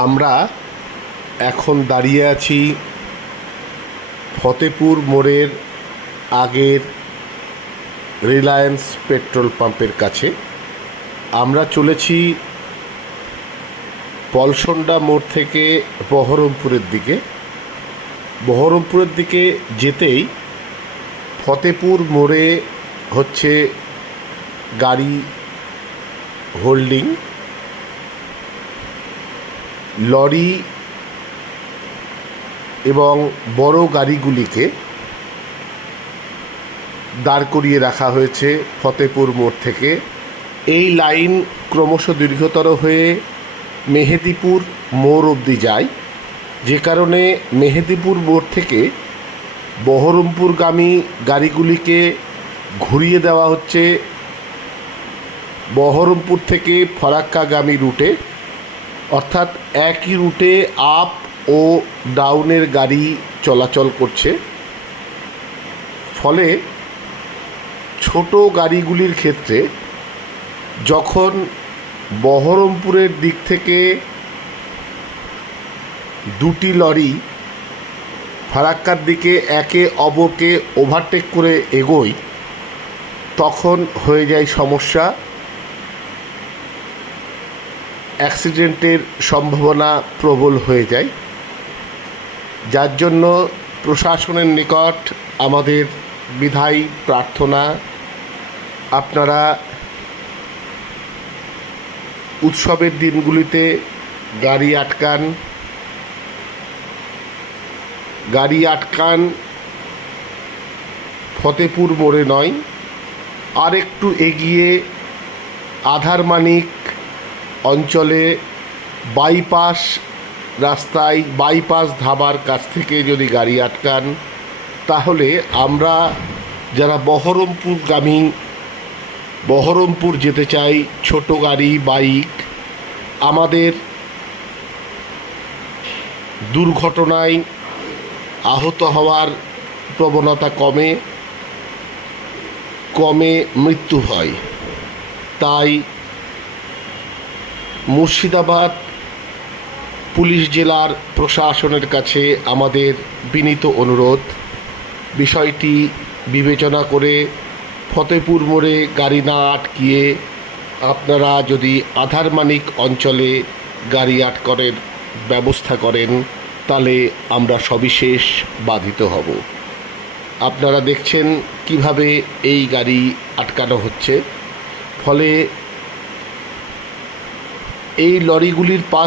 আমরা এখন দাঁড়িয়ে আছি ফতেপুর মোড়ের আগের রিলায়েন্স পেট্রোল পাম্পের কাছে। আমরা চলেছি পলসন্ডা মোড় থেকে বহরমপুরের দিকে। বহরমপুরের দিকে যেতেই ফতেপুর মোড়ে হচ্ছে গাড়ি হোল্ডিং, লরি এবং বড় গাড়িগুলিকে দাঁড় করিয়ে রাখা হয়েছে ফতেপুর মোড় থেকে। এই লাইন ক্রমশ দীর্ঘতর হয়ে মেহেদিপুর মোড় অবধি যায়, যে কারণে মেহেদিপুর মোড় থেকে বহরমপুরগামী গাড়িগুলিকে ঘুরিয়ে দেওয়া হচ্ছে বহরমপুর থেকে ফরাক্কাগামী রুটে, অর্থাৎ একই রুটে আপ ও ডাউনের গাড়ি চলাচল করছে। ফলে ছোট গাড়িগুলির ক্ষেত্রে যখন বহরমপুরের দিক থেকে দুটি লরি ফারাক্কার দিকে একে অপরকে ওভারটেক করে এগোয়, তখন হয়ে যায় সমস্যা, অ্যাক্সিডেন্টের সম্ভাবনা প্রবল হয়ে যায়। যার জন্য প্রশাসনের নিকট আমাদের বিধায়ী প্রার্থনা, আপনারা উৎসবের দিনগুলিতে গাড়ি আটকান ফতেপুর মোড়ে নয়, আর একটু এগিয়ে আধারমানিক অঞ্চলে বাইপাস রাস্তায়, বাইপাস ধাবার কাছ থেকে যদি গাড়ি আটকান, তাহলে আমরা যারা বহরমপুর যেতে চাই, ছোট গাড়ি, বাইক, আমাদের দুর্ঘটনায় আহত হওয়ার প্রবণতা কমে মৃত্যু হয়। তাই মুর্শিদাবাদ পুলিশ জেলার প্রশাসনের কাছে আমাদের বিনীত অনুরোধ, বিষয়টি বিবেচনা করে ফতেপুর মোড়ে গাড়ি না আটকিয়ে আপনারা যদি আধারমানিক অঞ্চলে গাড়ি আটকানোর ব্যবস্থা করেন, তাহলে আমরা সবিশেষ বাধিত হব। আপনারা দেখছেন কিভাবে এই গাড়ি আটকানো হচ্ছে, ফলে এই লরিগুলির পাশ